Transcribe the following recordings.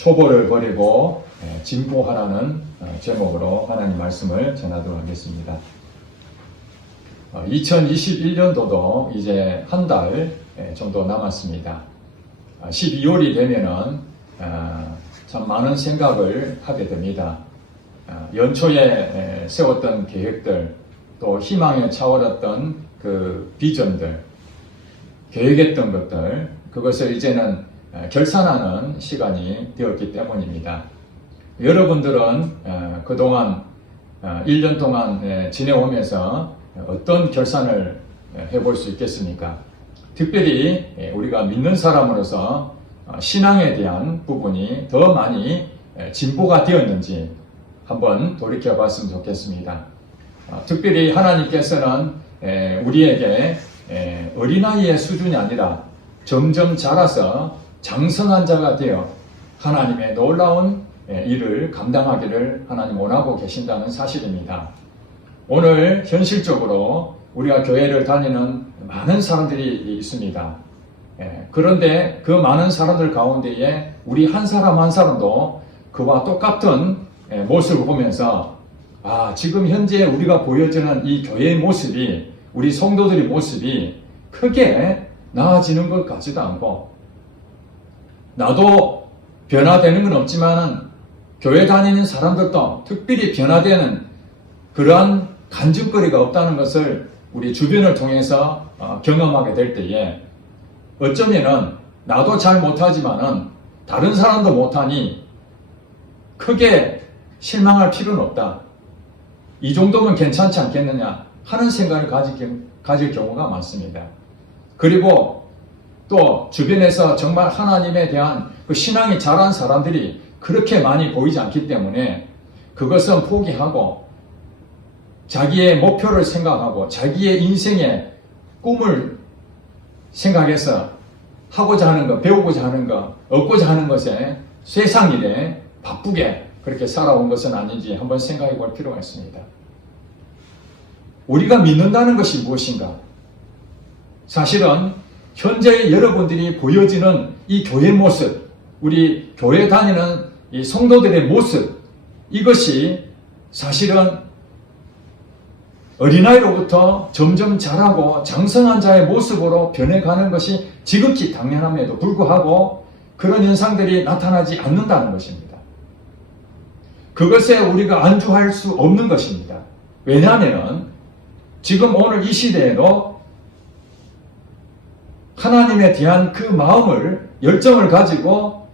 초보를 버리고 진보하라는 제목으로 하나님 말씀을 전하도록 하겠습니다. 2021년도도 이제 한 달 정도 남았습니다. 12월이 되면은 참 많은 생각을 하게 됩니다. 연초에 세웠던 계획들, 또 희망에 차오랐던 그 비전들, 계획했던 것들, 그것을 이제는 결산하는 시간이 되었기 때문입니다. 여러분들은 그동안 1년 동안 지내오면서 어떤 결산을 해볼 수 있겠습니까? 특별히 우리가 믿는 사람으로서 신앙에 대한 부분이 더 많이 진보가 되었는지 한번 돌이켜 봤으면 좋겠습니다. 특별히 하나님께서는 우리에게 어린아이의 수준이 아니라 점점 자라서 장성한 자가 되어 하나님의 놀라운 일을 감당하기를 하나님 원하고 계신다는 사실입니다. 오늘 현실적으로 우리가 교회를 다니는 많은 사람들이 있습니다. 그런데 그 많은 사람들 가운데에 우리 한 사람 한 사람도 그와 똑같은 모습을 보면서 지금 현재 우리가 보여지는 이 교회의 모습이, 우리 성도들의 모습이 크게 나아지는 것 같지도 않고, 나도 변화되는 건 없지만 교회 다니는 사람들도 특별히 변화되는 그러한 간증거리가 없다는 것을 우리 주변을 통해서 경험하게 될 때에 어쩌면은 나도 잘 못하지만은 다른 사람도 못하니 크게 실망할 필요는 없다, 이 정도면 괜찮지 않겠느냐 하는 생각을 가질 경우가 많습니다. 그리고 또 주변에서 정말 하나님에 대한 그 신앙이 자란 사람들이 그렇게 많이 보이지 않기 때문에 그것은 포기하고 자기의 목표를 생각하고 자기의 인생의 꿈을 생각해서 하고자 하는 것, 배우고자 하는 것, 얻고자 하는 것에 세상 일에 바쁘게 그렇게 살아온 것은 아닌지 한번 생각해 볼 필요가 있습니다. 우리가 믿는다는 것이 무엇인가? 사실은 현재 여러분들이 보여지는 이 교회 모습, 우리 교회 다니는 이 성도들의 모습, 이것이 사실은 어린아이로부터 점점 자라고 장성한 자의 모습으로 변해가는 것이 지극히 당연함에도 불구하고 그런 현상들이 나타나지 않는다는 것입니다. 그것에 우리가 안주할 수 없는 것입니다. 왜냐하면 지금 오늘 이 시대에도 하나님에 대한 그 마음을, 열정을 가지고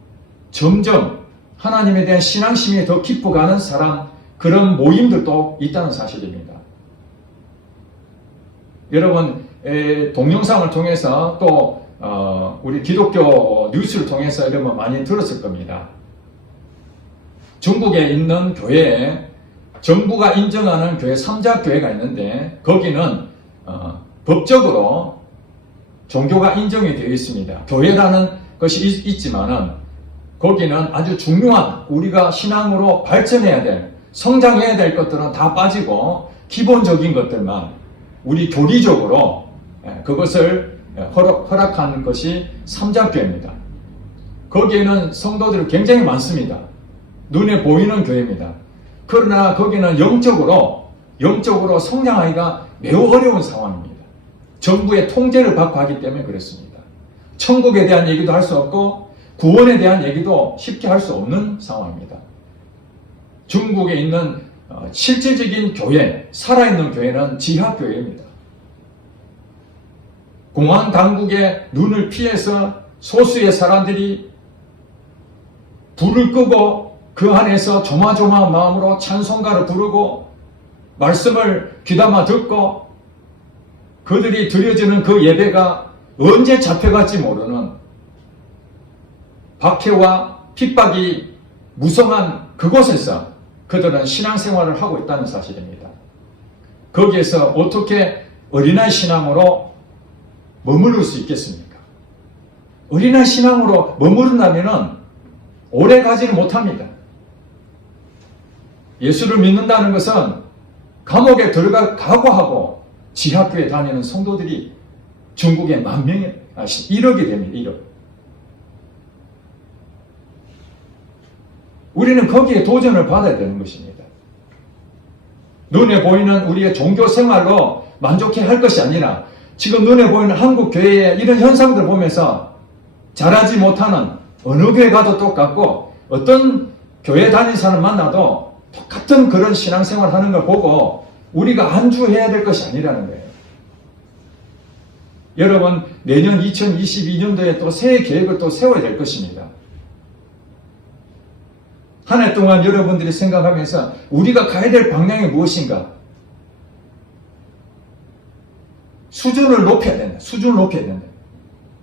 점점 하나님에 대한 신앙심이 더 깊어가는 사람, 그런 모임들도 있다는 사실입니다. 여러분, 동영상을 통해서 또 우리 기독교 뉴스를 통해서 여러분 많이 들었을 겁니다. 중국에 있는 교회에 정부가 인정하는 교회 3자 교회가 있는데 거기는 법적으로 종교가 인정이 되어 있습니다. 교회라는 것이 있지만은 거기는 아주 중요한 우리가 신앙으로 발전해야 될, 성장해야 될 것들은 다 빠지고 기본적인 것들만 우리 교리적으로 그것을 허락하는 것이 3자 교회입니다. 거기에는 성도들이 굉장히 많습니다. 눈에 보이는 교회입니다. 그러나 거기는 영적으로 성장하기가 매우 어려운 상황입니다. 정부의 통제를 받고 하기 때문에 그렇습니다. 천국에 대한 얘기도 할 수 없고 구원에 대한 얘기도 쉽게 할 수 없는 상황입니다. 중국에 있는 실질적인 교회, 살아있는 교회는 지하교회입니다. 공안 당국의 눈을 피해서 소수의 사람들이 불을 끄고 그 안에서 조마조마한 마음으로 찬송가를 부르고 말씀을 귀담아 듣고 그들이 드려지는 그 예배가 언제 잡혀갈지 모르는 박해와 핍박이 무성한 그곳에서 그들은 신앙생활을 하고 있다는 사실입니다. 거기에서 어떻게 어린아이 신앙으로 머무를 수 있겠습니까? 어린아이 신앙으로 머무른다면 오래 가지는 못합니다. 예수를 믿는다는 것은 감옥에 들어갈 각오하고 지하교회 다니는 성도들이 중국에 10,000명이 1억이 됩니다. 1억. 우리는 거기에 도전을 받아야 되는 것입니다. 눈에 보이는 우리의 종교 생활로 만족해 할 것이 아니라 지금 눈에 보이는 한국 교회의 이런 현상들 보면서 잘하지 못하는 어느 교회 가도 똑같고 어떤 교회 다니는 사람 만나도 똑같은 그런 신앙생활 하는 걸 보고 우리가 안주해야 될 것이 아니라는 거예요. 여러분, 내년 2022년도에 또 새해 계획을 또 세워야 될 것입니다. 한 해 동안 여러분들이 생각하면서 우리가 가야 될 방향이 무엇인가? 수준을 높여야 된다. 수준을 높여야 된다.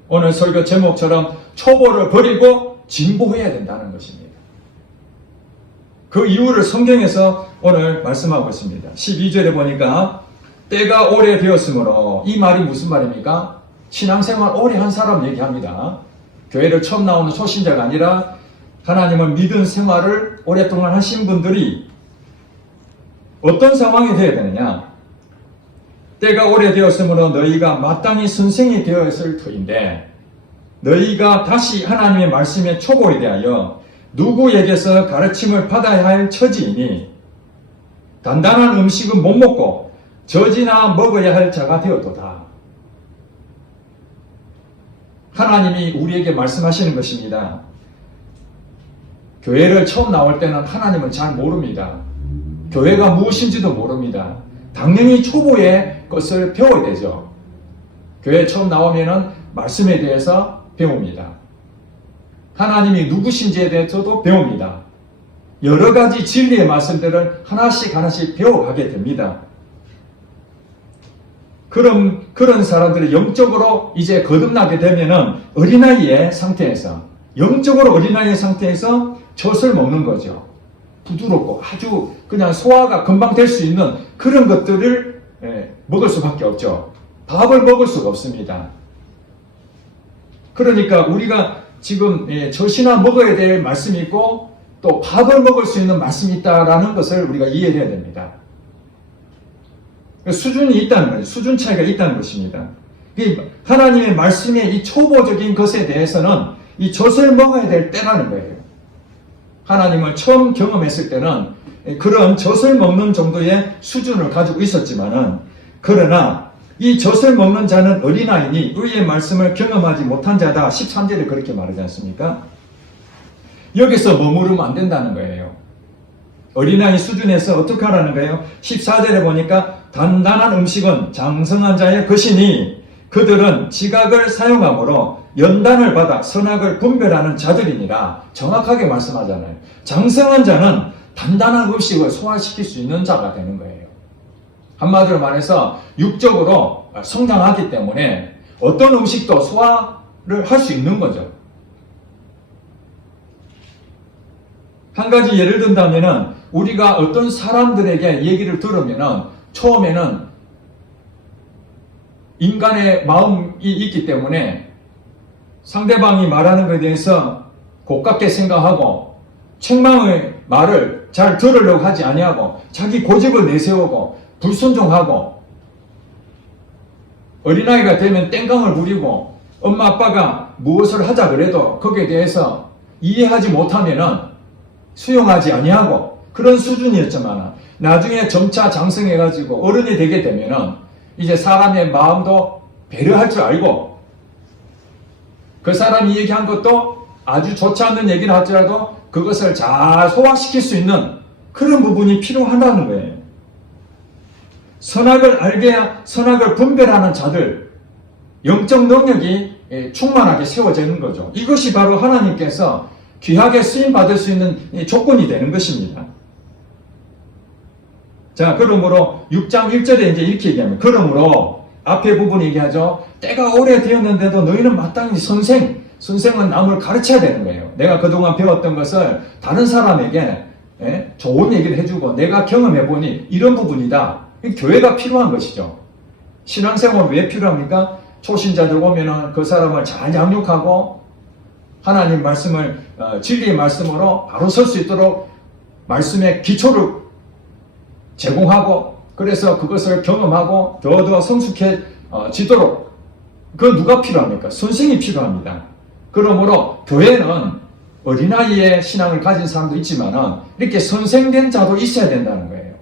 오늘 설교 제목처럼 초보를 버리고 진보해야 된다는 것입니다. 그 이유를 성경에서 오늘 말씀하고 있습니다. 12절에 보니까 때가 오래되었으므로, 이 말이 무슨 말입니까? 신앙생활 오래 한 사람 얘기합니다. 교회를 처음 나오는 초신자가 아니라 하나님을 믿은 생활을 오랫동안 하신 분들이 어떤 상황이 되어야 되느냐? 때가 오래되었으므로 너희가 마땅히 선생이 되었을 터인데 너희가 다시 하나님의 말씀에 초보에 대하여 누구에게서 가르침을 받아야 할 처지이니 단단한 음식은 못 먹고 젖이나 먹어야 할 자가 되었도다. 하나님이 우리에게 말씀하시는 것입니다. 교회를 처음 나올 때는 하나님은 잘 모릅니다. 교회가 무엇인지도 모릅니다. 당연히 초보의 것을 배워야 되죠. 교회 처음 나오면은 말씀에 대해서 배웁니다. 하나님이 누구신지에 대해서도 배웁니다. 여러 가지 진리의 말씀들을 하나씩 배워가게 됩니다. 그런 사람들이 영적으로 이제 거듭나게 되면은 어린아이의 상태에서, 영적으로 어린아이의 상태에서 젖을 먹는 거죠. 부드럽고 아주 그냥 소화가 금방 될 수 있는 그런 것들을 먹을 수밖에 없죠. 밥을 먹을 수가 없습니다. 그러니까 우리가 지금 젖이나 먹어야 될 말씀이 있고 또 밥을 먹을 수 있는 말씀이 있다라는 것을 우리가 이해해야 됩니다. 수준이 있다는 거죠. 수준 차이가 있다는 것입니다. 하나님의 말씀의 이 초보적인 것에 대해서는 이 젖을 먹어야 될 때라는 거예요. 하나님을 처음 경험했을 때는 그런 젖을 먹는 정도의 수준을 가지고 있었지만은, 그러나 이 젖을 먹는 자는 어린아이니 의의 말씀을 경험하지 못한 자다. 13절에 그렇게 말하지 않습니까? 여기서 머무르면 안 된다는 거예요. 어린아이 수준에서 어떻게 하라는 거예요? 14절에 보니까 단단한 음식은 장성한 자의 것이니 그들은 지각을 사용함으로 연단을 받아 선악을 분별하는 자들이니라. 정확하게 말씀하잖아요. 장성한 자는 단단한 음식을 소화시킬 수 있는 자가 되는 거예요. 한마디로 말해서 육적으로 성장하기 때문에 어떤 음식도 소화를 할 수 있는 거죠. 한 가지 예를 든다면은 우리가 어떤 사람들에게 얘기를 들으면은 처음에는 인간의 마음이 있기 때문에 상대방이 말하는 것에 대해서 고깝게 생각하고 책망의 말을 잘 들으려고 하지 아니하고 자기 고집을 내세우고 불순종하고 어린아이가 되면 땡깡을 부리고 엄마 아빠가 무엇을 하자 그래도 거기에 대해서 이해하지 못하면은 수용하지 아니하고 그런 수준이었지만 나중에 점차 장성해가지고 어른이 되게 되면은 이제 사람의 마음도 배려할 줄 알고 그 사람이 얘기한 것도 아주 좋지 않는 얘기를 하더라도 그것을 잘 소화시킬 수 있는 그런 부분이 필요하다는 거예요. 선악을 알게야 선악을 분별하는 자들, 영적 능력이 충만하게 세워지는 거죠. 이것이 바로 하나님께서 귀하게 쓰임받을 수 있는 조건이 되는 것입니다. 자, 그러므로 6장 1절에 이제 이렇게 얘기하면, 그러므로 앞에 부분이 얘기하죠. 때가 오래되었는데도 너희는 마땅히 선생은 남을 가르쳐야 되는 거예요. 내가 그동안 배웠던 것을 다른 사람에게 좋은 얘기를 해주고 내가 경험해보니 이런 부분이다. 교회가 필요한 것이죠. 신앙생활은 왜 필요합니까? 초신자들 오면은 그 사람을 잘 양육하고 하나님 말씀을 진리의 말씀으로 바로 설 수 있도록 말씀의 기초를 제공하고 그래서 그것을 경험하고 더 성숙해지도록 그 누가 필요합니까? 선생이 필요합니다. 그러므로 교회는 어린아이의 신앙을 가진 사람도 있지만은 이렇게 선생된 자도 있어야 된다는 거예요.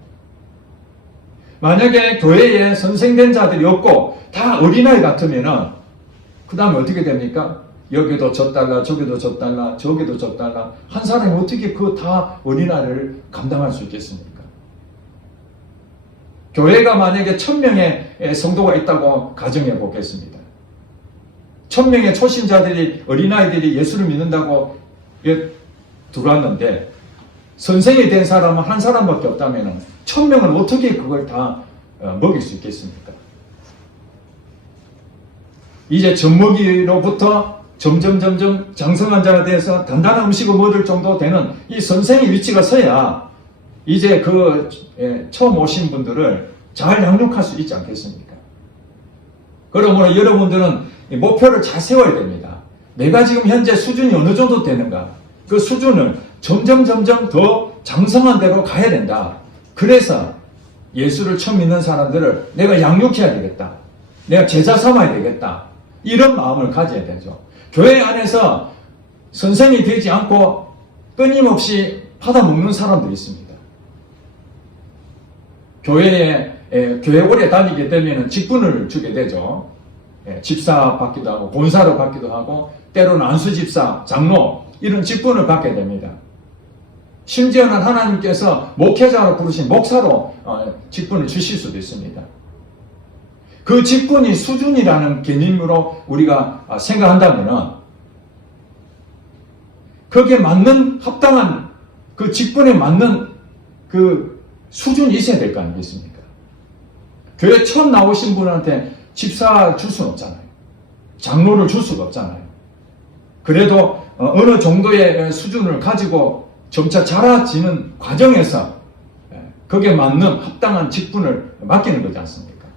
만약에 교회에 선생된 자들이 없고 다 어린아이 같으면은 그 다음에 어떻게 됩니까? 여기도 젖달라, 저기도 젖달라, 저기도 젖달라. 한 사람이 어떻게 그 다 어린아이를 감당할 수 있겠습니까? 교회가 만약에 1000명의 성도가 있다고 가정해 보겠습니다. 1000명의 초신자들이, 어린아이들이 예수를 믿는다고 들어왔는데 선생이 된 사람은 한 사람밖에 없다면 1000명은 어떻게 그걸 다 먹일 수 있겠습니까? 이제 젖먹이로부터 점점 장성한 자가 돼서 단단한 음식을 먹을 정도 되는 이 선생의 위치가 서야 이제 그 처음 오신 분들을 잘 양육할 수 있지 않겠습니까? 그러므로 여러분들은 목표를 잘 세워야 됩니다. 내가 지금 현재 수준이 어느 정도 되는가? 그 수준을 점점 더 장성한 대로 가야 된다. 그래서 예수를 처음 믿는 사람들을 내가 양육해야 되겠다. 내가 제자 삼아야 되겠다. 이런 마음을 가져야 되죠. 교회 안에서 선생이 되지 않고 끊임없이 받아먹는 사람들이 있습니다. 교회 오래 다니게 되면 직분을 주게 되죠. 집사 받기도 하고 본사로 받기도 하고 때로는 안수집사, 장로 이런 직분을 받게 됩니다. 심지어는 하나님께서 목회자로 부르신 목사로 직분을 주실 수도 있습니다. 그 직분이 수준이라는 개념으로 우리가 생각한다면 거기에 맞는 합당한 그 직분에 맞는 그 수준이 있어야 될 거 아니겠습니까? 교회 처음 나오신 분한테 집사 줄 수는 없잖아요. 장로를 줄 수가 없잖아요. 그래도 어느 정도의 수준을 가지고 점차 자라지는 과정에서 거기에 맞는 합당한 직분을 맡기는 거지 않습니까?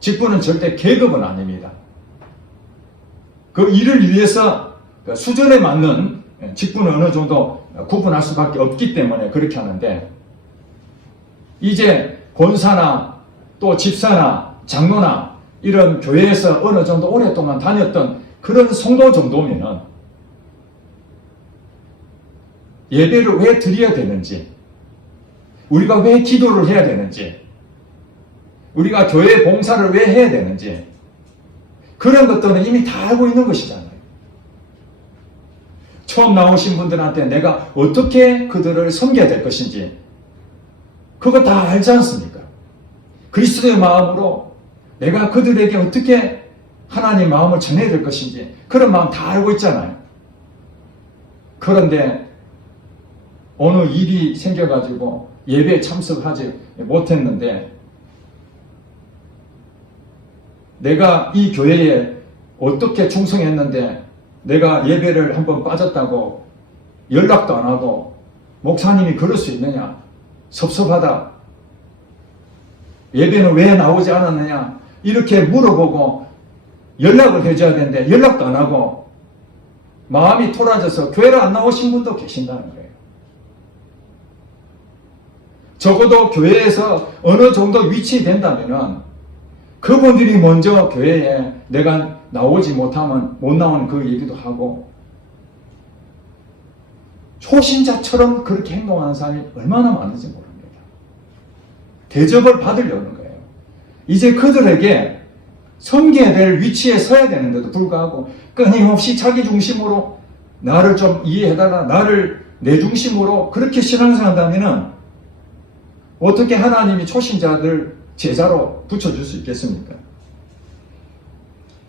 직분은 절대 계급은 아닙니다. 그 일을 위해서 수준에 맞는 직분을 어느 정도 구분할 수밖에 없기 때문에 그렇게 하는데 이제 권사나 또 집사나 장로나 이런 교회에서 어느 정도 오랫동안 다녔던 그런 성도 정도면은 예배를 왜 드려야 되는지, 우리가 왜 기도를 해야 되는지, 우리가 교회 봉사를 왜 해야 되는지 그런 것들은 이미 다 알고 있는 것이잖아요. 처음 나오신 분들한테 내가 어떻게 그들을 섬겨야 될 것인지 그거 다 알지 않습니까? 그리스도의 마음으로 내가 그들에게 어떻게 하나님의 마음을 전해야 될 것인지 그런 마음 다 알고 있잖아요. 그런데 어느 일이 생겨가지고 예배에 참석하지 못했는데 내가 이 교회에 어떻게 충성했는데 내가 예배를 한번 빠졌다고 연락도 안 하고 목사님이 그럴 수 있느냐? 섭섭하다. 예배는 왜 나오지 않았느냐? 이렇게 물어보고 연락을 해줘야 되는데 연락도 안 하고 마음이 토라져서 교회를 안 나오신 분도 계신다는 거예요. 적어도 교회에서 어느 정도 위치된다면은 그분들이 먼저 교회에 내가 나오지 못하면 못 나오는 그 얘기도 하고 초신자처럼 그렇게 행동하는 사람이 얼마나 많은지 모릅니다. 대접을 받으려는 거예요. 이제 그들에게 섬겨야 될 위치에 서야 되는데도 불구하고 끊임없이 자기 중심으로 나를 좀 이해해달라, 나를 내 중심으로 그렇게 신앙생활한다면은 어떻게 하나님이 초신자들 제자로 붙여줄 수 있겠습니까?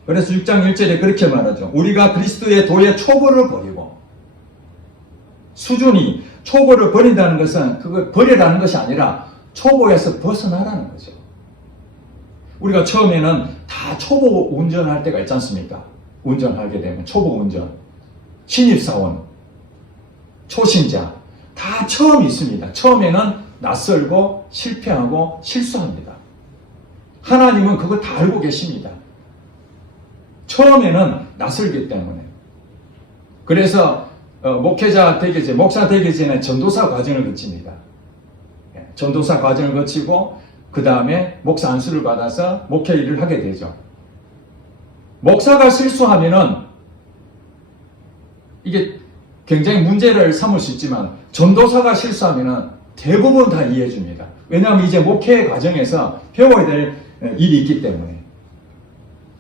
그래서 6장 1절에 그렇게 말하죠. 우리가 그리스도의 도의 초보를 버리고 수준이 초보를 버린다는 것은 그걸 버리라는 것이 아니라 초보에서 벗어나라는 거죠. 우리가 처음에는 다 초보 운전할 때가 있지 않습니까? 운전하게 되면 초보 운전, 신입사원, 초신자 다 처음이 있습니다. 처음에는 낯설고 실패하고 실수합니다. 하나님은 그걸 다 알고 계십니다. 처음에는 낯설기 때문에. 그래서 목회자 되기 전, 목사 되기 전에 전도사 과정을 거칩니다. 전도사 과정을 거치고 그 다음에 목사 안수를 받아서 목회 일을 하게 되죠. 목사가 실수하면은 이게 굉장히 문제를 삼을 수 있지만 전도사가 실수하면 대부분 다 이해해 줍니다. 왜냐하면 이제 목회 과정에서 배워야 될 일이 있기 때문에.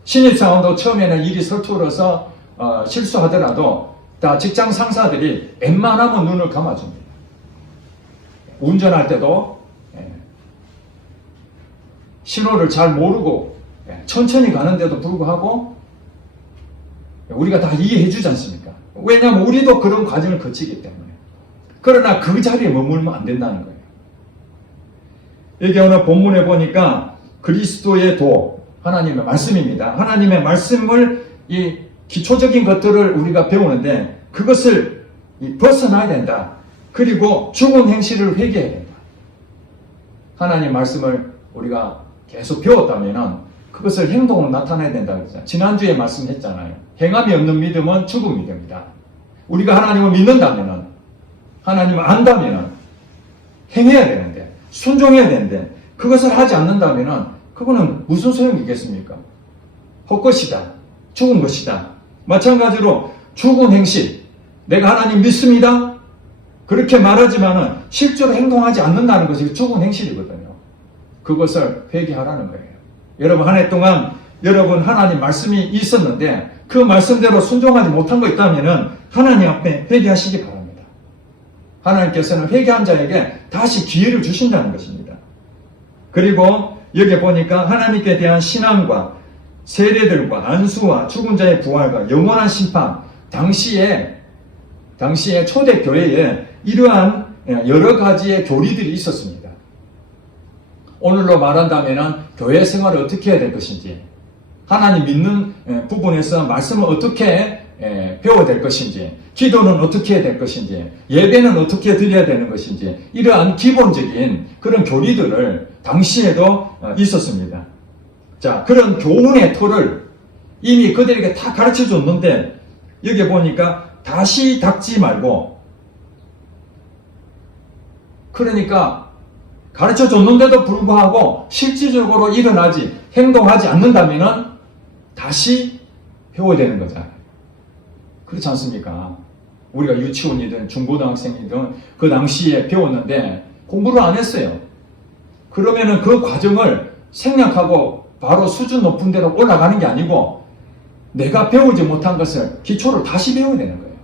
신입사원도 처음에는 일이 서툴러서 실수하더라도 다 직장 상사들이 웬만하면 눈을 감아줍니다. 운전할 때도 신호를 잘 모르고 천천히 가는데도 불구하고 우리가 다 이해해 주지 않습니까? 왜냐하면 우리도 그런 과정을 거치기 때문에. 그러나 그 자리에 머물면 안 된다는 거예요. 여기 오늘 본문에 보니까 그리스도의 도, 하나님의 말씀입니다. 하나님의 말씀을 이 기초적인 것들을 우리가 배우는데 그것을 벗어나야 된다. 그리고 죽은 행실을 회개해야 된다. 하나님 말씀을 우리가 계속 배웠다면 그것을 행동으로 나타내야 된다 그랬잖아요. 지난주에 말씀했잖아요. 행함이 없는 믿음은 죽은 믿음이다. 우리가 하나님을 믿는다면, 하나님을 안다면 행해야 되는데, 순종해야 되는데 그것을 하지 않는다면 그거는 무슨 소용이 있겠습니까? 헛것이다. 죽은 것이다. 마찬가지로 죽은 행실, 내가 하나님 믿습니다. 그렇게 말하지만은 실제로 행동하지 않는다는 것이 죽은 행실이거든요. 그것을 회개하라는 거예요. 여러분 한 해 동안 여러분 하나님 말씀이 있었는데 그 말씀대로 순종하지 못한 거 있다면은 하나님 앞에 회개하시기 바랍니다. 하나님께서는 회개한 자에게 다시 기회를 주신다는 것입니다. 그리고 여기 보니까 하나님께 대한 신앙과 세례들과 안수와 죽은 자의 부활과 영원한 심판, 당시에 초대교회에 이러한 여러 가지의 교리들이 있었습니다. 오늘로 말한다면 교회 생활을 어떻게 해야 될 것인지, 하나님 믿는 부분에서 말씀을 어떻게 배워야 될 것인지, 기도는 어떻게 해야 될 것인지, 예배는 어떻게 드려야 되는 것인지, 이러한 기본적인 그런 교리들을 당시에도 있었습니다. 자, 그런 교훈의 틀을 이미 그들에게 다 가르쳐 줬는데 여기 보니까 다시 닦지 말고, 그러니까 가르쳐 줬는데도 불구하고 실질적으로 일어나지, 행동하지 않는다면 다시 배워야 되는 거잖아요. 그렇지 않습니까? 우리가 유치원이든 중고등학생이든 그 당시에 배웠는데 공부를 안 했어요. 그러면은 그 과정을 생략하고 바로 수준 높은 데로 올라가는 게 아니고 내가 배우지 못한 것을 기초를 다시 배워야 되는 거예요.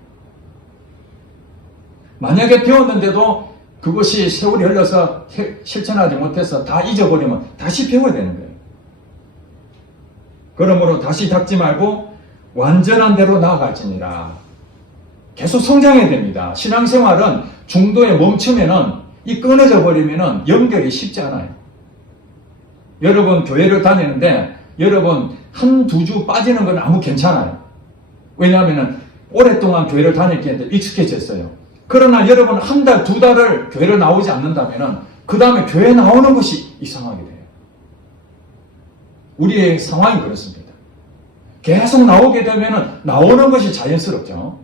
만약에 배웠는데도 그것이 세월이 흘러서 실천하지 못해서 다 잊어버리면 다시 배워야 되는 거예요. 그러므로 다시 닦지 말고 완전한 대로 나아갈지니라. 계속 성장해야 됩니다. 신앙생활은 중도에 멈추면은 이 끊어져 버리면은 연결이 쉽지 않아요. 여러분 교회를 다니는데 여러분 한두 주 빠지는 건 아무 괜찮아요. 왜냐하면 오랫동안 교회를 다녔기 익숙해졌어요. 그러나 여러분 한 달, 두 달을 교회를 나오지 않는다면 그 다음에 교회 나오는 것이 이상하게 돼요. 우리의 상황이 그렇습니다. 계속 나오게 되면 나오는 것이 자연스럽죠.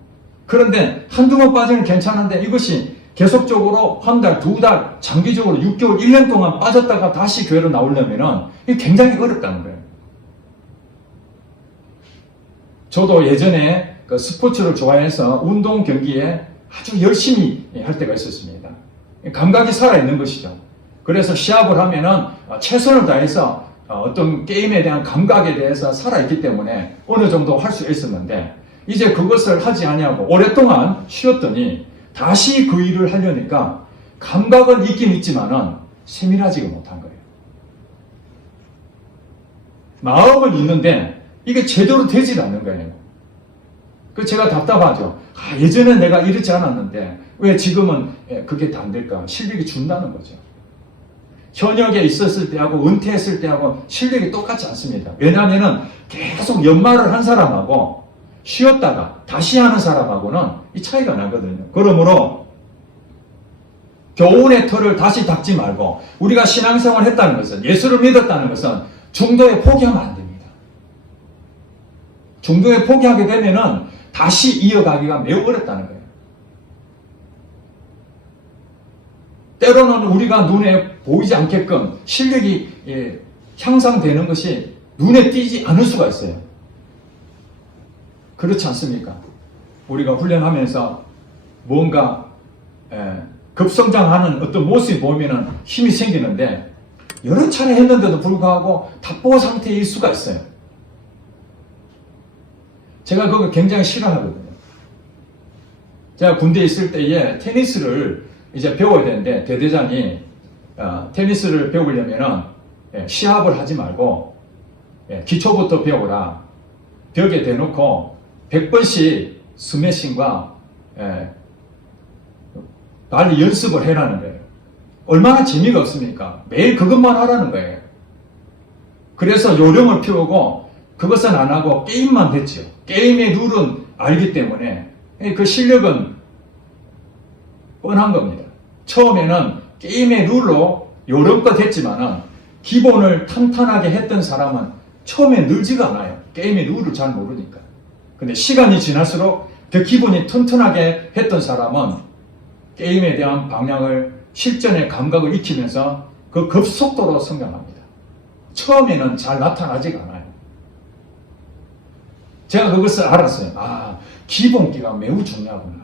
그런데 한두 번 빠지면 괜찮은데 이것이 계속적으로 한 달, 두 달, 장기적으로 6개월, 1년 동안 빠졌다가 다시 교회로 나오려면 이게 굉장히 어렵다는 거예요. 저도 예전에 그 스포츠를 좋아해서 운동 경기에 아주 열심히 할 때가 있었습니다. 감각이 살아있는 것이죠. 그래서 시합을 하면은 최선을 다해서 어떤 게임에 대한 감각에 대해서 살아있기 때문에 어느 정도 할 수 있었는데 이제 그것을 하지 아니하고 오랫동안 쉬었더니 다시 그 일을 하려니까 감각은 있긴 있지만은 세밀하지가 못한 거예요. 마음은 있는데 이게 제대로 되질 않는 거예요. 그 제가 답답하죠. 예전엔 내가 이렇지 않았는데 왜 지금은 그게 다 안 될까? 실력이 준다는 거죠. 현역에 있었을 때하고 은퇴했을 때하고 실력이 똑같지 않습니다. 왜냐하면 계속 연말을 한 사람하고 쉬었다가 다시 하는 사람하고는 이 차이가 나거든요. 그러므로 교훈의 틀을 다시 닦지 말고 우리가 신앙생활을 했다는 것은, 예수를 믿었다는 것은 중도에 포기하면 안 됩니다. 중도에 포기하게 되면은 다시 이어가기가 매우 어렵다는 거예요. 때로는 우리가 눈에 보이지 않게끔 실력이 향상되는 것이 눈에 띄지 않을 수가 있어요. 그렇지 않습니까? 우리가 훈련하면서 뭔가 급성장하는 어떤 모습이 보이면 힘이 생기는데 여러 차례 했는데도 불구하고 답보 상태일 수가 있어요. 제가 그거 굉장히 싫어하거든요. 제가 군대에 있을 때에 테니스를 이제 배워야 되는데 대대장이 테니스를 배우려면은 시합을 하지 말고 기초부터 배우라. 벽에 대놓고 100번씩 스매싱과 빨리 연습을 해라는 거예요. 얼마나 재미가 없습니까? 매일 그것만 하라는 거예요. 그래서 요령을 피우고 그것은 안 하고 게임만 했죠. 게임의 룰은 알기 때문에 그 실력은 뻔한 겁니다. 처음에는 게임의 룰로 요령껏 했지만은 기본을 탄탄하게 했던 사람은 처음에 늘지가 않아요. 게임의 룰을 잘 모르니까. 근데 시간이 지날수록 그 기본이 튼튼하게 했던 사람은 게임에 대한 방향을 실전의 감각을 익히면서 그 급속도로 성장합니다. 처음에는 잘 나타나지가 않아요. 제가 그것을 알았어요. 기본기가 매우 중요하구나.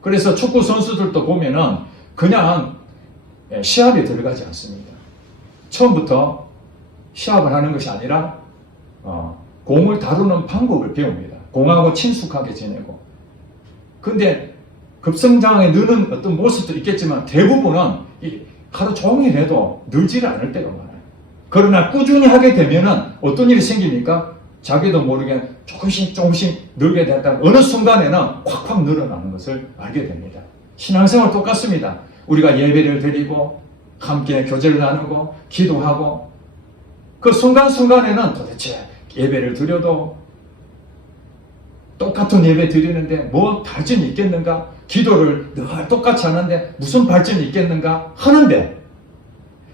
그래서 축구 선수들도 보면은 그냥 시합에 들어가지 않습니다. 처음부터 시합을 하는 것이 아니라 공을 다루는 방법을 배웁니다. 공하고 친숙하게 지내고. 근데 급성장에 느는 어떤 모습도 있겠지만 대부분은 하루 종일 해도 늘지를 않을 때가 많아요. 그러나 꾸준히 하게 되면은 어떤 일이 생깁니까? 자기도 모르게 조금씩 늘게 됐다가 어느 순간에는 콱콱 늘어나는 것을 알게 됩니다. 신앙생활 똑같습니다. 우리가 예배를 드리고 함께 교제를 나누고 기도하고 그 순간순간에는 도대체 예배를 드려도 똑같은 예배 드리는데 뭐 발전이 있겠는가? 기도를 늘 똑같이 하는데 무슨 발전이 있겠는가? 하는데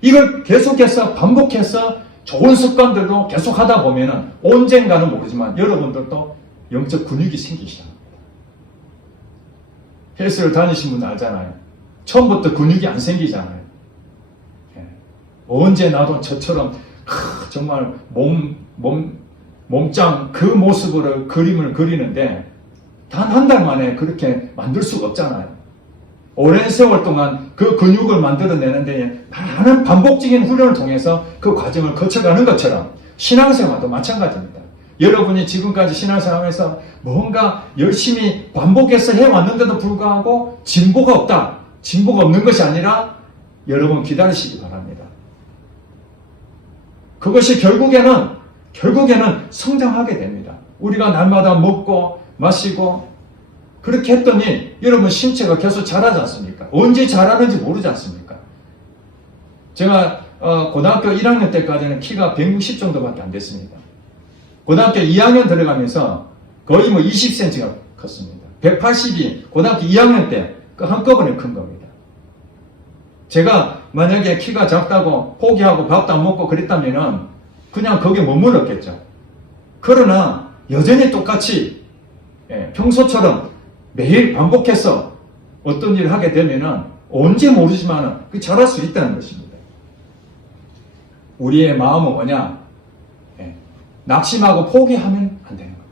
이걸 계속해서 반복해서 좋은 습관들도 계속 하다 보면은 언젠가는 모르지만 여러분들도 영적 근육이 생기기 시작합니다. 헬스를 다니신 분은 알잖아요. 처음부터 근육이 안 생기잖아요. 언제 나도 저처럼 정말 몸짱 그 모습으로 그림을 그리는데 단 한 달 만에 그렇게 만들 수가 없잖아요. 오랜 세월 동안 그 근육을 만들어내는데 많은 반복적인 훈련을 통해서 그 과정을 거쳐가는 것처럼 신앙생활도 마찬가지입니다. 여러분이 지금까지 신앙생활에서 뭔가 열심히 반복해서 해왔는데도 불구하고 진보가 없다. 진보가 없는 것이 아니라 여러분 기다리시기 바랍니다. 그것이 결국에는 성장하게 됩니다. 우리가 날마다 먹고 마시고 그렇게 했더니 여러분 신체가 계속 자라지 않습니까? 언제 자라는지 모르지 않습니까? 제가 고등학교 1학년 때까지는 키가 160 정도밖에 안 됐습니다. 고등학교 2학년 들어가면서 거의 20cm가 컸습니다. 180이 고등학교 2학년 때 그 한꺼번에 큰 겁니다. 제가 만약에 키가 작다고 포기하고 밥도 안 먹고 그랬다면은 그냥 거기에 머물렀겠죠. 그러나 여전히 똑같이 평소처럼 매일 반복해서 어떤 일을 하게 되면은 언제 모르지만은 그 잘할 수 있다는 것입니다. 우리의 마음은 뭐냐? 낙심하고 포기하면 안 되는 겁니다.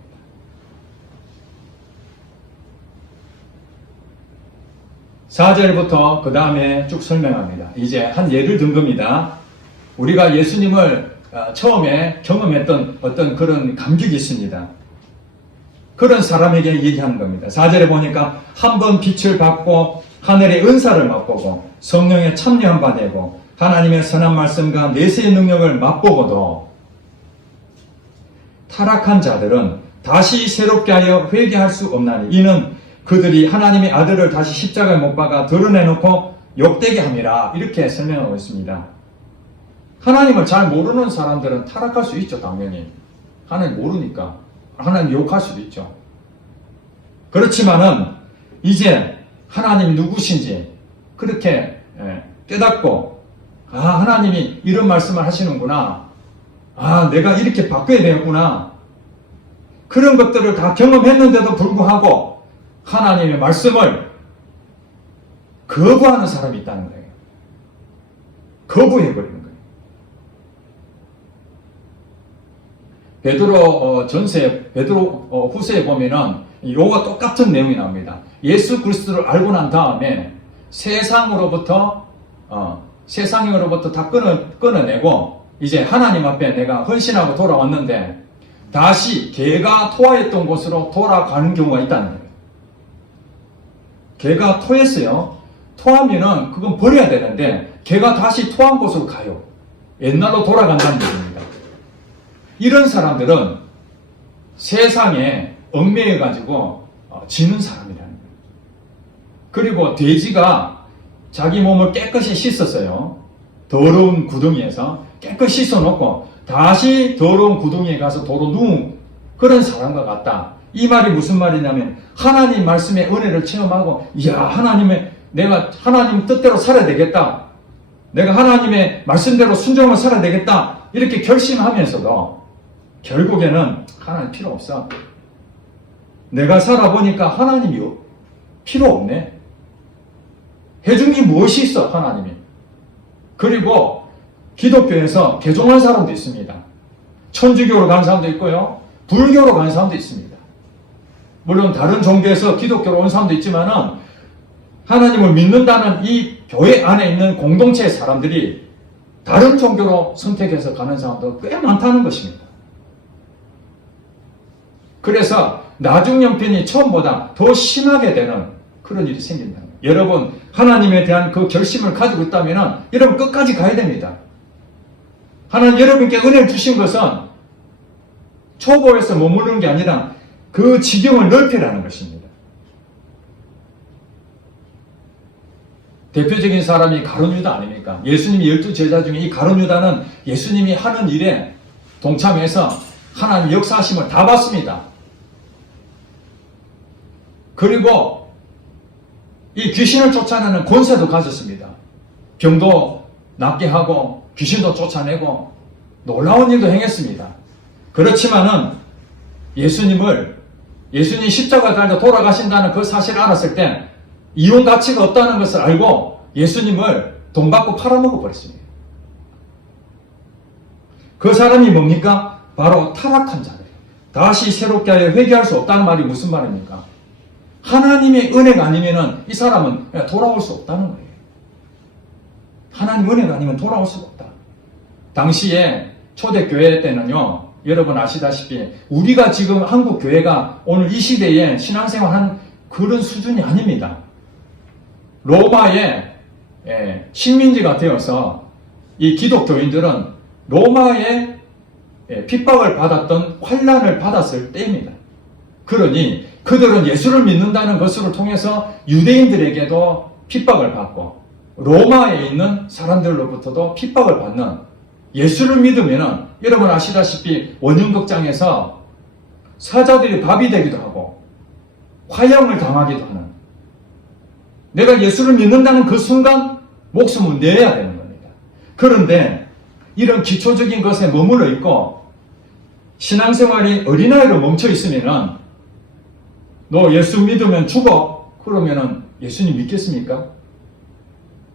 4절부터 그 다음에 쭉 설명합니다. 이제 한 예를 든 겁니다. 우리가 예수님을 처음에 경험했던 어떤 그런 감격이 있습니다. 그런 사람에게 얘기하는 겁니다. 4절에 보니까 한 번 빛을 받고 하늘의 은사를 맛보고 성령에 참여한 바 되고 하나님의 선한 말씀과 내세의 능력을 맛보고도 타락한 자들은 다시 새롭게 하여 회개할 수 없나니 이는 그들이 하나님의 아들을 다시 십자가에 못 박아 드러내놓고 욕되게 함이라 이렇게 설명하고 있습니다. 하나님을 잘 모르는 사람들은 타락할 수 있죠. 당연히 하나님 모르니까 하나님 욕할 수도 있죠. 그렇지만은 이제 하나님 누구신지 그렇게 깨닫고 하나님이 이런 말씀을 하시는구나. 내가 이렇게 바뀌어야 되겠구나. 그런 것들을 다 경험했는데도 불구하고 하나님의 말씀을 거부하는 사람이 있다는 거예요. 거부해버리는 거예요. 베드로 후서에 보면은 요거 똑같은 내용이 나옵니다. 예수 그리스도를 알고 난 다음에 세상으로부터 다 끊어내고 이제 하나님 앞에 내가 헌신하고 돌아왔는데 다시 개가 토하였던 곳으로 돌아가는 경우가 있다는 거예요. 개가 토했어요. 토하면은 그건 버려야 되는데 개가 다시 토한 곳으로 가요. 옛날로 돌아간다는 얘기입니다. 이런 사람들은 세상에 얽매여가지고 지는 사람이라는 거예요. 그리고 돼지가 자기 몸을 깨끗이 씻었어요. 더러운 구덩이에서 깨끗이 씻어놓고 다시 더러운 구덩이에 가서 도로 누운 그런 사람과 같다. 이 말이 무슨 말이냐면 하나님 말씀의 은혜를 체험하고 내가 하나님 뜻대로 살아야 되겠다. 내가 하나님의 말씀대로 순종을 살아야 되겠다. 이렇게 결심하면서도 결국에는 하나님 필요 없어. 내가 살아보니까 하나님이 필요 없네. 해준 게 무엇이 있어 하나님이. 그리고 기독교에서 개종한 사람도 있습니다. 천주교로 간 사람도 있고요. 불교로 간 사람도 있습니다. 물론 다른 종교에서 기독교로 온 사람도 있지만은 하나님을 믿는다는 이 교회 안에 있는 공동체의 사람들이 다른 종교로 선택해서 가는 사람도 꽤 많다는 것입니다. 그래서 나중 형편이 처음보다 더 심하게 되는 그런 일이 생긴다. 여러분 하나님에 대한 그 결심을 가지고 있다면 여러분 끝까지 가야 됩니다. 하나님 여러분께 은혜를 주신 것은 초보에서 머무르는 게 아니라 그 지경을 넓히라는 것입니다. 대표적인 사람이 가룟 유다 아닙니까? 예수님이 12제자 중에 이 가룟 유다는 예수님이 하는 일에 동참해서 하나님 역사하심을 다 봤습니다. 그리고 이 귀신을 쫓아내는 권세도 가졌습니다. 병도 낫게 하고 귀신도 쫓아내고 놀라운 일도 행했습니다. 그렇지만은 예수님 십자가 달려 돌아가신다는 그 사실을 알았을 때 이용 가치가 없다는 것을 알고 예수님을 돈 받고 팔아먹어 버렸습니다. 그 사람이 뭡니까? 바로 타락한 자들이에요. 다시 새롭게 하여 회개할 수 없다는 말이 무슨 말입니까? 하나님의 은혜가 아니면은 이 사람은 돌아올 수 없다는 거예요. 하나님 은혜가 아니면 돌아올 수가 없다. 당시에 초대교회 때는요, 여러분 아시다시피 우리가 지금 한국 교회가 오늘 이 시대에 신앙생활한 그런 수준이 아닙니다. 로마의 식민지가 되어서 이 기독교인들은 로마의 핍박을 받았던 환난을 받았을 때입니다. 그러니 그들은 예수를 믿는다는 것을 통해서 유대인들에게도 핍박을 받고 로마에 있는 사람들로부터도 핍박을 받는, 예수를 믿으면 여러분 아시다시피 원형극장에서 사자들이 밥이 되기도 하고 화형을 당하기도 하는, 내가 예수를 믿는다는 그 순간 목숨을 내야 되는 겁니다. 그런데 이런 기초적인 것에 머물러 있고 신앙생활이 어린아이로 멈춰 있으면은 너 예수 믿으면 죽어. 그러면은 예수님 믿겠습니까?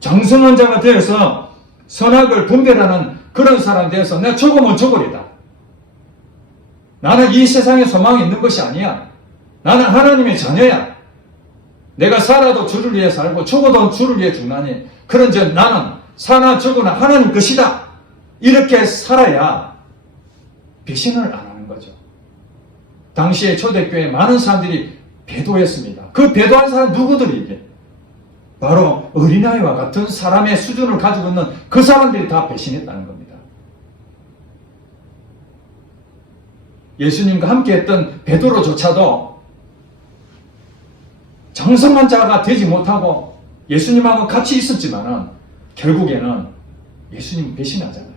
장성한 자가 되어서 선악을 분별하는 그런 사람 되어서 내가 죽으면 죽으리다. 나는 이 세상에 소망이 있는 것이 아니야. 나는 하나님의 자녀야. 내가 살아도 주를 위해 살고 죽어도 주를 위해 죽나니 그런즉 나는 사나 죽으나 하나님 것이다. 이렇게 살아야 배신을 안 하는 거죠. 당시에 초대교회 많은 사람들이 배도했습니다. 그 배도한 사람 누구들이 이게? 바로 어린아이와 같은 사람의 수준을 가지고 있는 그 사람들이 다 배신했다는 겁니다. 예수님과 함께 했던 베드로조차도 장성한 자가 되지 못하고 예수님하고 같이 있었지만은 결국에는 예수님 배신하잖아요.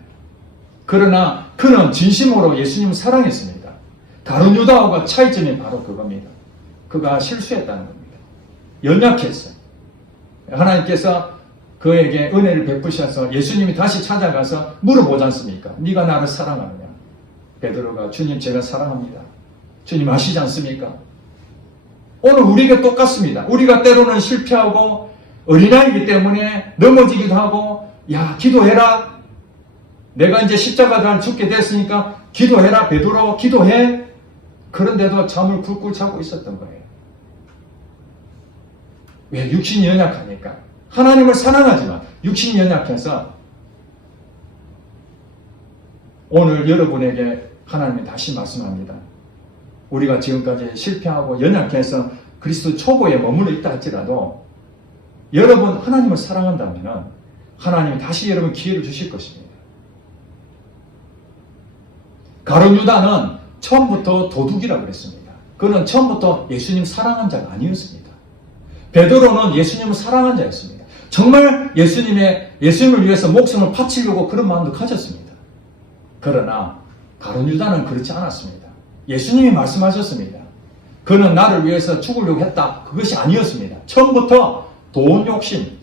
그러나 그는 진심으로 예수님을 사랑했습니다. 가룟 유다와 차이점이 바로 그겁니다. 그가 실수했다는 겁니다. 연약했어요. 하나님께서 그에게 은혜를 베푸셔서 예수님이 다시 찾아가서 물어보지 않습니까? 네가 나를 사랑하느냐? 베드로가 주님 제가 사랑합니다. 주님 아시지 않습니까? 오늘 우리에게 똑같습니다. 우리가 때로는 실패하고 어린아이기 때문에 넘어지기도 하고 야 기도해라. 내가 이제 십자가 달 죽게 됐으니까 기도해라. 베드로 기도해. 그런데도 잠을 굴굴 자고 있었던 거예요. 왜? 육신이 연약하니까. 하나님을 사랑하지만 육신이 연약해서 오늘 여러분에게 하나님이 다시 말씀합니다. 우리가 지금까지 실패하고 연약해서 그리스도 초보에 머물러 있다 할지라도 여러분 하나님을 사랑한다면 하나님이 다시 여러분 기회를 주실 것입니다. 가룟 유다는 처음부터 도둑이라고 그랬습니다. 그는 처음부터 예수님 사랑한 자가 아니었습니다. 베드로는 예수님을 사랑한 자였습니다. 정말 예수님을 위해서 목숨을 바치려고 그런 마음도 가졌습니다. 그러나 가룟 유다는 그렇지 않았습니다. 예수님이 말씀하셨습니다. 그는 나를 위해서 죽으려고 했다. 그것이 아니었습니다. 처음부터 돈 욕심,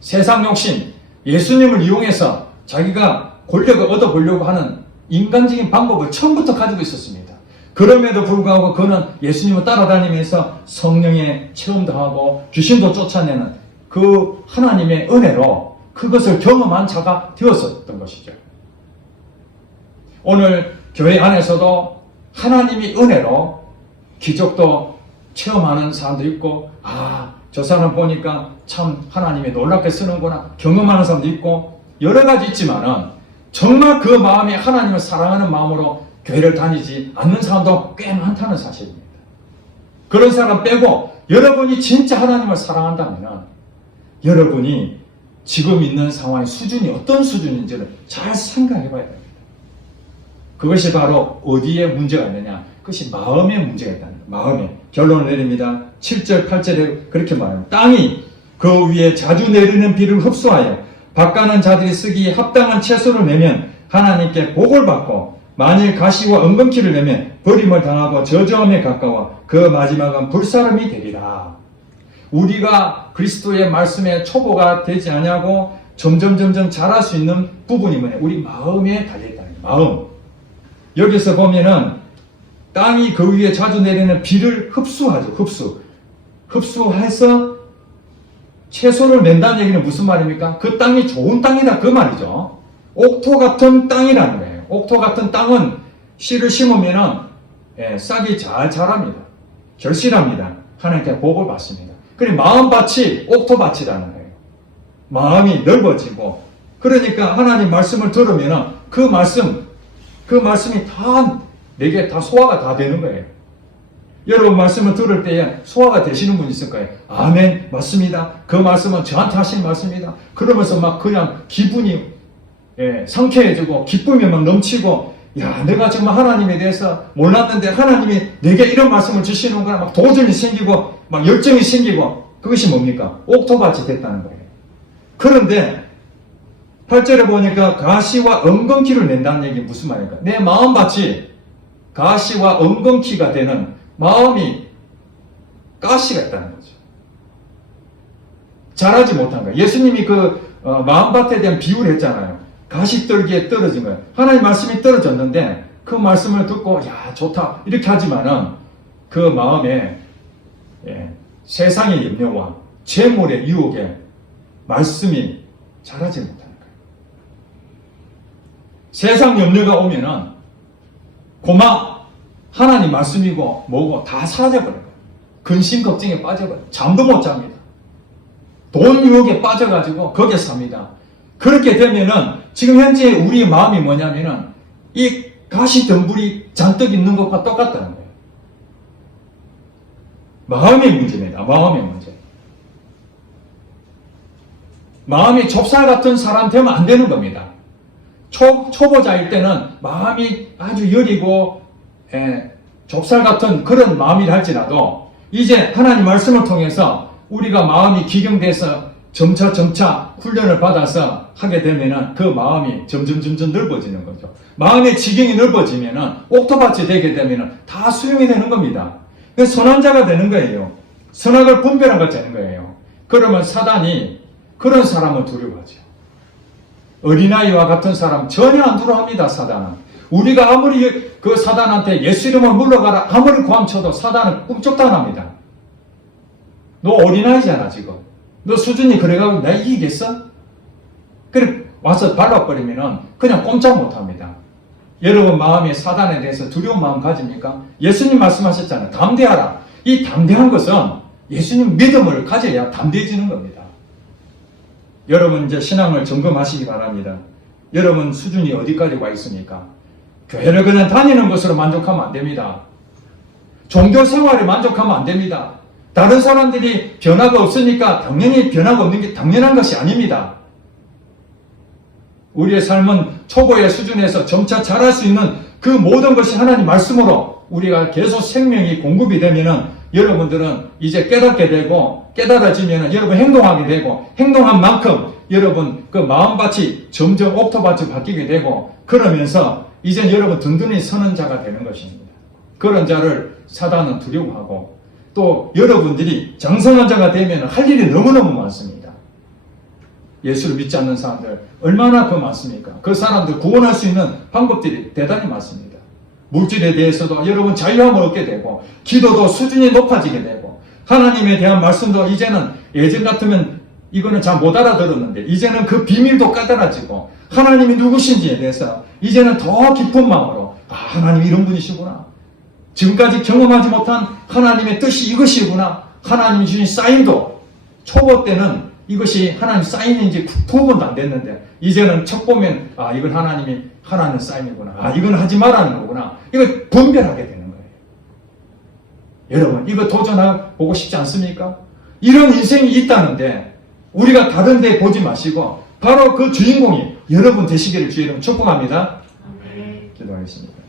세상 욕심, 예수님을 이용해서 자기가 권력을 얻어보려고 하는 인간적인 방법을 처음부터 가지고 있었습니다. 그럼에도 불구하고 그는 예수님을 따라다니면서 성령의 체험도 하고 귀신도 쫓아내는 그 하나님의 은혜로 그것을 경험한 자가 되었었던 것이죠. 오늘 교회 안에서도 하나님이 은혜로 기적도 체험하는 사람도 있고, 저 사람 보니까 참 하나님이 놀랍게 쓰는구나 경험하는 사람도 있고 여러 가지 있지만은 정말 그 마음이 하나님을 사랑하는 마음으로 교회를 다니지 않는 사람도 꽤 많다는 사실입니다. 그런 사람 빼고 여러분이 진짜 하나님을 사랑한다면 여러분이 지금 있는 상황의 수준이 어떤 수준인지를 잘 생각해 봐야 됩니다. 그것이 바로 어디에 문제가 있느냐? 그것이 마음에 문제가 있다는 거예요. 마음에. 결론을 내립니다. 7절, 8절에 그렇게 말합니다. 땅이 그 위에 자주 내리는 비를 흡수하여 밭가는 자들이 쓰기에 합당한 채소를 내면 하나님께 복을 받고, 만일 가시와 엉겅퀴를 내면 버림을 당하고 저주함에 가까워 그 마지막은 불사름이 되리라. 우리가 그리스도의 말씀에 초보가 되지 않냐고 점점 자랄 수 있는 부분이 뭐냐? 우리 마음에 달려있다는 거예요. 마음. 여기서 보면은 땅이 그 위에 자주 내리는 비를 흡수하죠. 흡수해서 채소를 낸다는 얘기는 무슨 말입니까? 그 땅이 좋은 땅이다 그 말이죠. 옥토 같은 땅이라는 거예요. 옥토 같은 땅은 씨를 심으면은 싹이 잘 자랍니다. 결실합니다. 하나님께 복을 받습니다. 그리고 마음밭이 옥토밭이라는 거예요. 마음이 넓어지고, 그러니까 하나님 말씀을 들으면은 그 말씀이 다 내게 다 소화가 다 되는 거예요. 여러분 말씀을 들을 때에 소화가 되시는 분이 있을 거예요. 아멘, 맞습니다. 그 말씀은 저한테 하신 말씀이다. 그러면서 막 그냥 기분이 상쾌해지고 기쁨이 막 넘치고, 야, 내가 정말 하나님에 대해서 몰랐는데 하나님이 내게 이런 말씀을 주시는구나. 막 도전이 생기고 막 열정이 생기고, 그것이 뭡니까? 옥토밭이 됐다는 거예요. 그런데 8절에 보니까 가시와 엉겅퀴를 낸다는 얘기 무슨 말입니까? 내 마음밭이 가시와 엉겅퀴가 되는, 마음이 가시가 있다는 거죠. 자라지 못한 거예요. 예수님이 마음밭에 대한 비유를 했잖아요. 가시떨기에 떨어진 거예요. 하나님 말씀이 떨어졌는데 그 말씀을 듣고 야 좋다 이렇게 하지만은 그 마음에 세상의 염려와 재물의 유혹에 말씀이 자라지 못하는 거예요. 세상 염려가 오면은 고마 하나님 말씀이고 뭐고 다 사라져버려요. 근심 걱정에 빠져버려요. 잠도 못 잡니다. 돈 유혹에 빠져가지고 거기에 삽니다. 그렇게 되면은 지금 현재 우리의 마음이 뭐냐면은 이 가시 덤불이 잔뜩 있는 것과 똑같다는 거예요. 마음의 문제입니다. 마음의 문제. 마음이 좁쌀 같은 사람 되면 안 되는 겁니다. 초보자일 때는 마음이 아주 여리고 좁쌀 같은 그런 마음이라 할지라도 이제 하나님 말씀을 통해서 우리가 마음이 기경돼서 점차 훈련을 받아서 하게 되면은 그 마음이 점점 넓어지는 거죠. 마음의 지경이 넓어지면은 옥토밭이 되게 되면은 다 수용이 되는 겁니다. 선한 자가 되는 거예요. 선악을 분별하게 되는 거예요. 그러면 사단이 그런 사람을 두려워하죠. 어린아이와 같은 사람 전혀 안 두려워합니다. 사단은. 우리가 아무리 그 사단한테 예수 이름으로 물러가라 아무리 고함쳐도 사단은 꿈쩍도 안 합니다. 너 어린아이잖아 지금. 너 수준이 그래가지고 나 이기겠어? 그래 와서 밟아버리면은 그냥 꼼짝 못합니다. 여러분 마음에 사단에 대해서 두려운 마음 가집니까? 예수님 말씀하셨잖아요. 담대하라. 이 담대한 것은 예수님 믿음을 가져야 담대해지는 겁니다. 여러분 이제 신앙을 점검하시기 바랍니다. 여러분 수준이 어디까지 와 있습니까? 교회를 그냥 다니는 것으로 만족하면 안 됩니다. 종교 생활에 만족하면 안 됩니다. 다른 사람들이 변화가 없으니까 당연히 변화가 없는 게 당연한 것이 아닙니다. 우리의 삶은 초보의 수준에서 점차 자랄 수 있는 그 모든 것이 하나님 말씀으로 우리가 계속 생명이 공급이 되면은 여러분들은 이제 깨닫게 되고 깨달아지면은 여러분 행동하게 되고 행동한 만큼 여러분 그 마음밭이 점점 옥토밭이 바뀌게 되고 그러면서 이제 여러분 든든히 서는 자가 되는 것입니다. 그런 자를 사단은 두려워하고 또 여러분들이 장성한 자가 되면 할 일이 너무너무 많습니다. 예수를 믿지 않는 사람들 얼마나 더 많습니까? 그 사람들 구원할 수 있는 방법들이 대단히 많습니다. 물질에 대해서도 여러분 자유함을 얻게 되고 기도도 수준이 높아지게 되고 하나님에 대한 말씀도 이제는 예전 같으면 이거는 잘 못 알아들었는데 이제는 그 비밀도 까다라지고 하나님이 누구신지에 대해서 이제는 더 깊은 마음으로 하나님이 이런 분이시구나. 지금까지 경험하지 못한 하나님의 뜻이 이것이구나. 하나님이 주신 사인도 초보 때는 이것이 하나님 사인인지 두 번도 안 됐는데 이제는 첫 보면 이건 하나님이 하라는 사인이구나. 이건 하지 말라는 거구나. 이걸 분별하게 되는 거예요. 여러분 이거 도전해보고 싶지 않습니까? 이런 인생이 있다는데 우리가 다른 데 보지 마시고 바로 그 주인공이 여러분 되시기를 주의 이름 축복합니다. 기도하겠습니다.